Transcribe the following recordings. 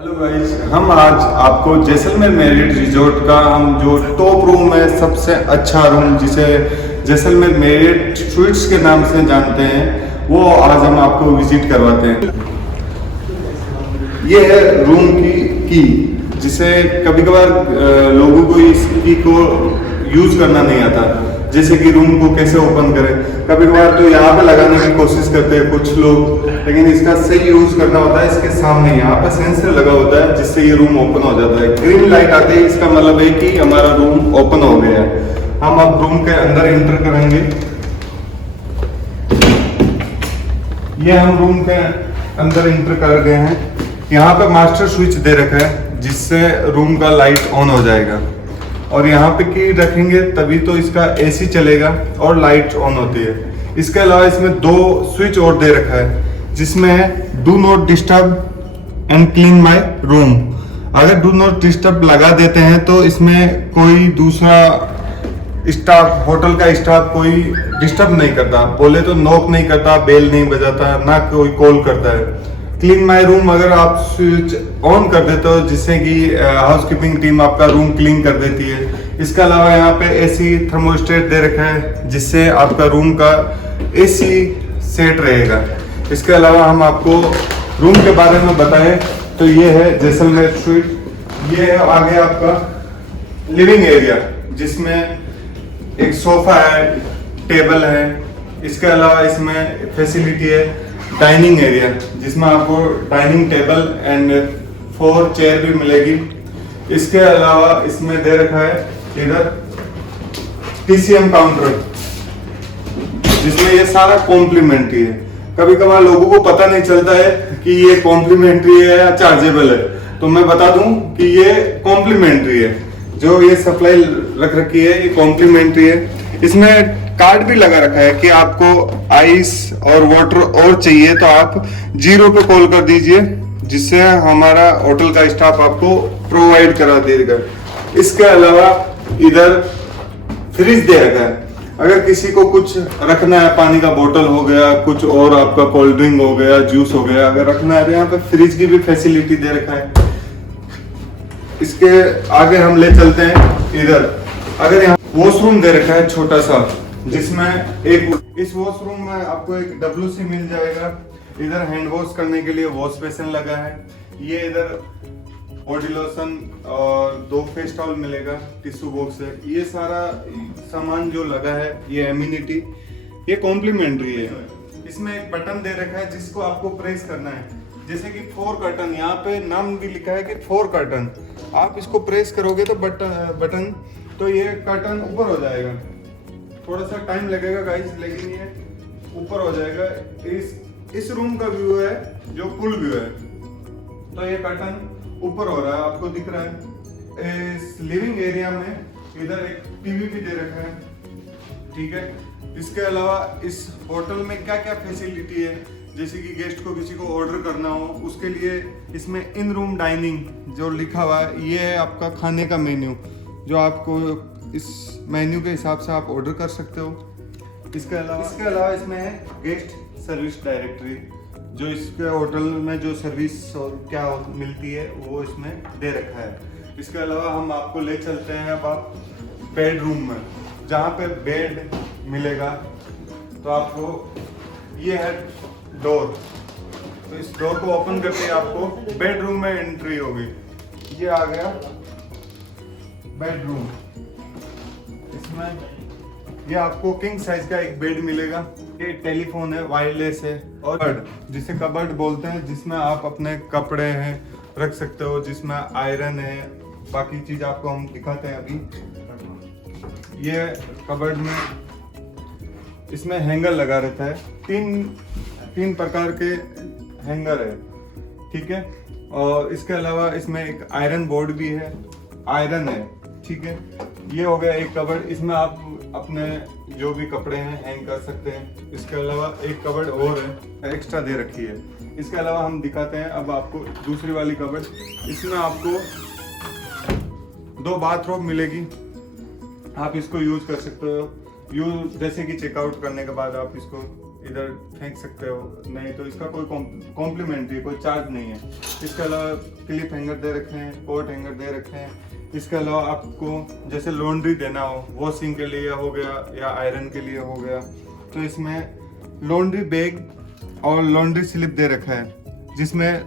Hello guys, हम आज आपको जैसलमेर मैरिट रिजॉर्ट का हम जो टॉप रूम है, सबसे अच्छा रूम जिसे जैसलमेर मैरिट स्वीट्स के नाम से जानते हैं, वो आज हम आपको विजिट करवाते हैं। ये है रूम की जिसे कभी कभार लोगों को इस की को यूज करना नहीं आता, जैसे कि रूम को कैसे ओपन करें। कभी कभार तो यहाँ पे लगाने की कोशिश करते हैं कुछ लोग, लेकिन इसका सही यूज करना होता है। इसके सामने यहाँ पे सेंसर लगा होता है जिससे ये रूम ओपन हो जाता है। ग्रीन लाइट आते ही इसका मतलब है कि हमारा रूम ओपन हो गया है। हम अब रूम के अंदर एंटर करेंगे। ये हम रूम के अंदर एंटर कर गए हैं। यहाँ पे मास्टर स्विच दे रखा है जिससे रूम का लाइट ऑन हो जाएगा, और यहाँ पे की रखेंगे तभी तो इसका एसी चलेगा और लाइट ऑन होती है। इसके अलावा इसमें दो स्विच और दे रखा है जिसमें है do not disturb and clean my room. अगर डू नॉट डिस्टर्ब लगा देते हैं तो इसमें कोई दूसरा स्टाफ, होटल का स्टाफ कोई डिस्टर्ब नहीं करता, बोले तो नॉक नहीं करता, बेल नहीं बजाता, ना कोई कॉल करता है। क्लीन माय रूम अगर आप स्विच ऑन कर देते हो जिससे कि हाउसकीपिंग टीम आपका रूम क्लीन कर देती है। इसके अलावा यहाँ पे एसी थर्मोस्टेट दे रखा है जिससे आपका रूम का एसी सेट रहेगा। इसके अलावा हम आपको रूम के बारे में बताएं तो ये है जैसलमेर स्वीट। ये है आगे आपका लिविंग एरिया जिसमें एक सोफा है, टेबल है। इसके अलावा इसमें फैसिलिटी है डाइनिंग एरिया जिसमें आपको डाइनिंग टेबल एंड 4 चेयर भी मिलेगी। इसके अलावा इसमें दे रखा है इधर टीसीएम काउंटर जिसमें ये सारा कॉम्प्लीमेंट्री है। कभी कभार लोगों को पता नहीं चलता है कि ये कॉम्प्लीमेंट्री है या चार्जेबल है, तो मैं बता दूं कि ये कॉम्प्लीमेंट्री है। जो ये सप्लाई रख रखी है ये कॉम्प्लीमेंट्री है। इसमें कार्ड भी लगा रखा है कि आपको आइस और वाटर और चाहिए तो आप 0 पे कॉल कर दीजिए, जिससे हमारा होटल का स्टाफ आपको प्रोवाइड करा देगा। इसके अलावा इधर फ्रिज दे रखा है। अगर किसी को कुछ रखना है, पानी का बोतल हो गया, कुछ और आपका कोल्ड ड्रिंक हो गया, जूस हो गया, अगर रखना है तो यहाँ पे फ्रिज की भी फैसिलिटी दे रखा है। इसके आगे हम ले चलते हैं इधर। अगर यहाँ वॉशरूम दे रखा है छोटा सा, जिसमें एक इस वॉशरूम में आपको एक WC मिल जाएगा। इधर हैंड वॉश करने के लिए वॉश बेसिन लगा है। ये इधर बॉडी लोशन और 2 फेस टॉवल मिलेगा, टिश्यू बॉक्स है। ये सारा सामान जो लगा है ये एमिनिटी, ये कॉम्प्लीमेंट्री है। इसमें एक बटन दे रखा है जिसको आपको प्रेस करना है, जैसे कि 4 कर्टन, यहाँ पे नाम भी लिखा है कि 4 कर्टन। आप इसको प्रेस करोगे तो बटन तो ये कर्टन ऊपर हो जाएगा। थोड़ा सा टाइम लगेगा गाइस, लेकिन ये ऊपर हो जाएगा। इस रूम का व्यू है जो फुल व्यू है, तो ये कर्टन ऊपर हो रहा है, आपको दिख रहा है। इस लिविंग एरिया में इधर एक टीवी भी दे रखा है, ठीक है। इसके अलावा इस होटल में क्या क्या फैसिलिटी है, जैसे कि गेस्ट को किसी को ऑर्डर करना हो उसके लिए इसमें इन रूम डाइनिंग जो लिखा हुआ है, ये है आपका खाने का मेन्यू, जो आपको इस मेन्यू के हिसाब से आप ऑर्डर कर सकते हो। इसके अलावा इसमें है गेस्ट सर्विस डायरेक्टरी, जो इसके होटल में जो सर्विस और क्या मिलती है वो इसमें दे रखा है। इसके अलावा हम आपको ले चलते हैं अब आप बेडरूम में, जहाँ पे बेड मिलेगा। तो आपको ये है डोर, तो इस डोर को ओपन करके आपको बेडरूम में एंट्री होगी। ये आ गया बेडरूम। इसमें ये आपको किंग साइज का एक बेड मिलेगा। ये टेलीफोन है, वायरलेस है, और कबर्ड जिसे कबर्ड बोलते हैं, जिसमें आप अपने कपड़े हैं रख सकते हो, जिसमें आयरन है, बाकी चीज आपको हम दिखाते हैं अभी। ये कबर्ड में इसमें हैंगर लगा रहता है, तीन प्रकार के हैंगर है, ठीक है। और इसके अलावा इसमें एक आयरन बोर्ड भी है, आयरन है, ठीक है। ये हो गया एक कबर्ड, इसमें आप अपने जो भी कपड़े हैं हैंग कर सकते हैं। इसके अलावा एक कबर्ड और है, एक्स्ट्रा दे रखी है। इसके अलावा हम दिखाते हैं अब आपको दूसरी वाली कबर्ड। इसमें आपको 2 बाथरूम मिलेगी, आप इसको यूज कर सकते हो। जैसे कि चेकआउट करने के बाद आप इसको इधर फेंक सकते हो, नहीं तो इसका कोई कॉम्प्लीमेंट्री, कोई चार्ज नहीं है। इसके अलावा क्लिप हैंगर दे रखे हैं, कोट हैंगर दे रखे हैं। इसके अलावा आपको जैसे लॉन्ड्री देना हो, वॉशिंग के लिए हो गया या आयरन के लिए हो गया, तो इसमें लॉन्ड्री बैग और लॉन्ड्री स्लिप दे रखा है, जिसमें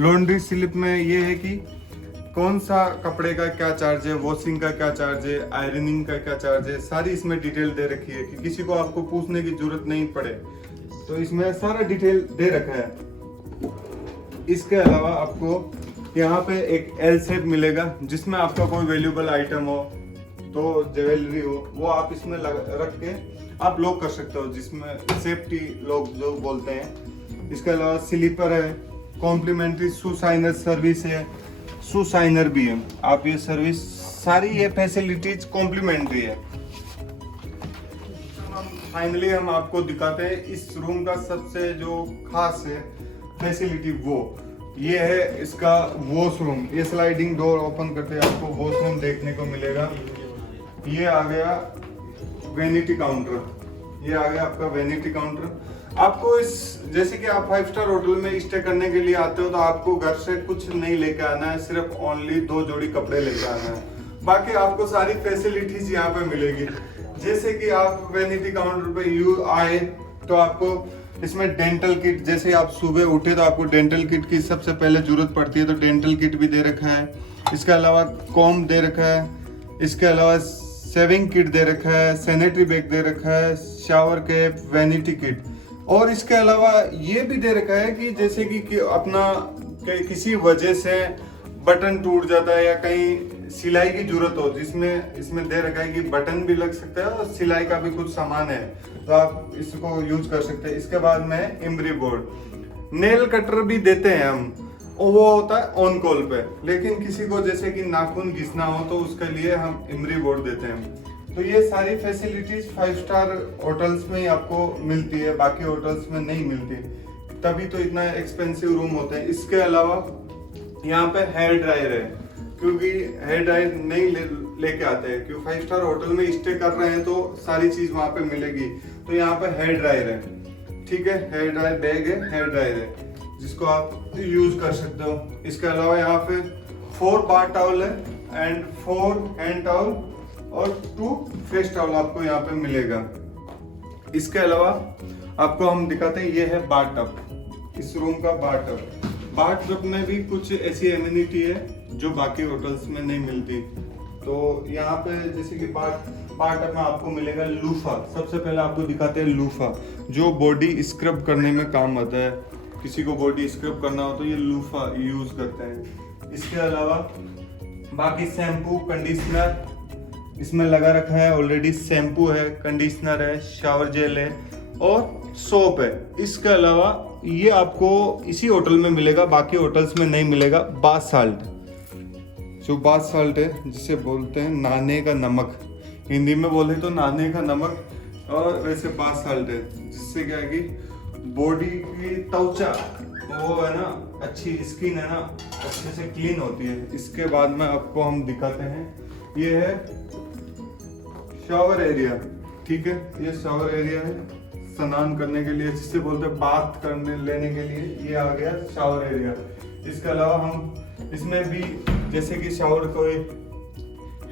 लॉन्ड्री स्लिप में ये है कि कौन सा कपड़े का क्या चार्ज है, वॉशिंग का क्या चार्ज है, आयरनिंग का क्या चार्ज है, सारी इसमें डिटेल दे रखी है कि किसी को आपको पूछने की जरूरत नहीं पड़े। तो इसमें सारा डिटेल दे रखा है। इसके अलावा आपको यहाँ पे एक एल शेप मिलेगा, जिसमें आपका कोई वैल्यूएबल आइटम हो, तो ज्वेलरी हो, वो आप इसमें रख के आप लॉक कर सकते हो, जिसमें सेफ्टी लॉक जो बोलते हैं। इसके अलावा स्लीपर है, कॉम्प्लीमेंट्री शू साइनर सर्विस है, शू साइनर भी है। आप ये सर्विस सारी ये फैसिलिटीज कॉम्प्लीमेंट्री है। फाइनली हम आपको दिखाते हैं इस रूम का सबसे जो खास है फैसिलिटी, वो ये है इसका वॉशरूम। ये स्लाइडिंग डोर ओपन करते आपको वॉशरूम देखने को मिलेगा। ये आ गया वेनिटी काउंटर, ये आ गया आपका वेनिटी काउंटर। आपको इस जैसे कि आप 5 स्टार होटल में स्टे करने के लिए आते हो, तो आपको घर से कुछ नहीं लेके आना है, सिर्फ ओनली 2 जोड़ी कपड़े लेके आना है। बाकी आपको सारी फैसिलिटीज यहाँ पे मिलेगी। जैसे कि आप वेनिटी काउंटर पे आए तो आपको इसमें डेंटल किट, जैसे आप सुबह उठे तो आपको डेंटल किट की सबसे पहले जरूरत पड़ती है, तो डेंटल किट भी दे रखा है। इसके अलावा कॉम दे रखा है, इसके अलावा शेविंग किट दे रखा है, सैनिटरी बैग दे रखा है, शावर कैप, वैनिटी किट। और इसके अलावा ये भी दे रखा है कि जैसे कि अपना किसी वजह से बटन टूट जाता है या कहीं सिलाई की जरूरत हो, जिसमें इसमें दे रखा है कि बटन भी लग सकता है और सिलाई का भी कुछ सामान है, तो आप इसको यूज कर सकते हैं। इसके बाद में एम्ब्री बोर्ड, नेल कटर भी देते हैं हम, और वो होता है ऑन कॉल पे, लेकिन किसी को जैसे कि नाखून घिसना हो तो उसके लिए हम एम्ब्री बोर्ड देते हैं। तो ये सारी फैसिलिटीज 5 स्टार होटल्स में ही आपको मिलती है, बाकी होटल्स में नहीं मिलती, तभी तो इतना एक्सपेंसिव रूम होते हैं। इसके अलावा यहाँ पे हेयर ड्रायर है, क्योंकि हेयर ड्रायर नहीं लेके आते हैं, क्योंकि 5 स्टार होटल में स्टे कर रहे हैं तो सारी चीज वहाँ पे मिलेगी। तो यहाँ पे हेयर ड्रायर है, ठीक है, हेयर ड्रायर बैग है, हेयर ड्रायर है, जिसको आप यूज कर सकते हो। इसके अलावा यहाँ पे 4 बाथ टॉवल है एंड 4 हैंड टॉवल और 2 फेस टॉवल आपको यहाँ पे मिलेगा। इसके अलावा आपको हम दिखाते हैं, ये है बाथ टब, इस रूम का बाथ टब। बाथ टब में भी कुछ ऐसी एमिनिटी है जो बाकी होटल्स में नहीं मिलती। तो यहाँ पे जैसे कि बाथ टब में आपको मिलेगा लूफा। सबसे पहले आपको दिखाते हैं लूफा, जो बॉडी स्क्रब करने में काम आता है। किसी को बॉडी स्क्रब करना हो तो ये लूफा यूज करते हैं। इसके अलावा बाकी शैम्पू, कंडीशनर इसमें लगा रखा है ऑलरेडी। शैम्पू है, कंडीशनर है, शावर जेल है और सोप है। इसके अलावा ये आपको इसी होटल में मिलेगा, बाकी होटल्स में नहीं मिलेगा। बाथ साल्ट, जो बाथ साल्ट है जिसे बोलते हैं नहाने का नमक, हिंदी में बोले तो नहाने का नमक, और वैसे बाथ साल्ट है, जिससे क्या है कि बॉडी की त्वचा वो है ना, अच्छी स्किन है ना, अच्छे से क्लीन होती है। इसके बाद में आपको हम दिखाते हैं, ये है शावर एरिया, ठीक है, ये शावर एरिया है स्नान करने के लिए, जिससे बोलते हैं बाथ करने लेने के लिए। ये आ गया शावर एरिया। इसके अलावा हम इसमें भी जैसे कि शावर कोई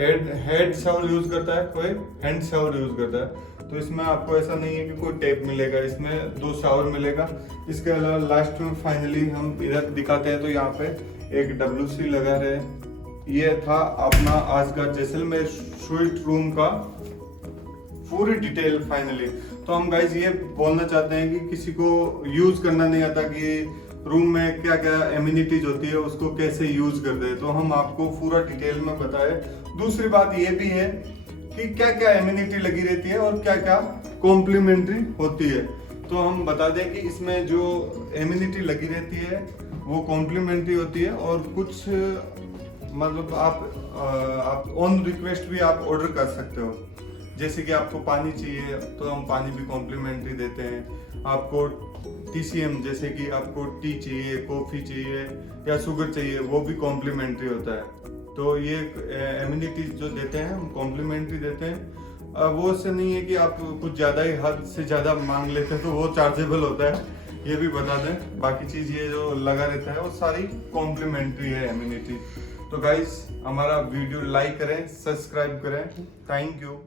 हेड शावर यूज करता है, कोई हैंड शावर यूज करता है, तो इसमें आपको ऐसा नहीं है कि कोई टेप मिलेगा, इसमें 2 शावर मिलेगा। इसके अलावा लास्ट में फाइनली हम इधर दिखाते हैं, तो यहाँ पे एक WC लगा रहे हैं। ये था अपना आज का जैसलमेर स्वीट रूम का पूरी डिटेल फाइनली। तो हम गाइज ये बोलना चाहते हैं कि किसी को यूज करना नहीं आता कि रूम में क्या क्या एमिनिटीज होती है, उसको कैसे यूज करते हैं, तो हम आपको पूरा डिटेल में बताए। दूसरी बात ये भी है कि क्या क्या एमिनिटी लगी रहती है और क्या क्या कॉम्प्लीमेंट्री होती है। तो हम बता दें कि इसमें जो एमिनिटी लगी रहती है वो कॉम्प्लीमेंट्री होती है, और कुछ मतलब आप ऑन रिक्वेस्ट भी आप ऑर्डर कर सकते हो। जैसे कि आपको पानी चाहिए तो हम पानी भी कॉम्प्लीमेंट्री देते हैं। आपको TCM जैसे कि आपको टी चाहिए, कॉफ़ी चाहिए या शुगर चाहिए, वो भी कॉम्प्लीमेंट्री होता है। तो ये एमिनिटीज जो देते हैं हम कॉम्प्लीमेंट्री देते हैं। वो से नहीं है कि आप कुछ ज़्यादा ही हद से ज़्यादा मांग लेते हैं तो वो चार्जेबल होता है, ये भी बता दें। बाकी चीज़ ये जो लगा रहता है वो सारी कॉम्प्लीमेंट्री है एम्यूनिटी। तो गाइस हमारा वीडियो लाइक करें, सब्सक्राइब करें। Thank you.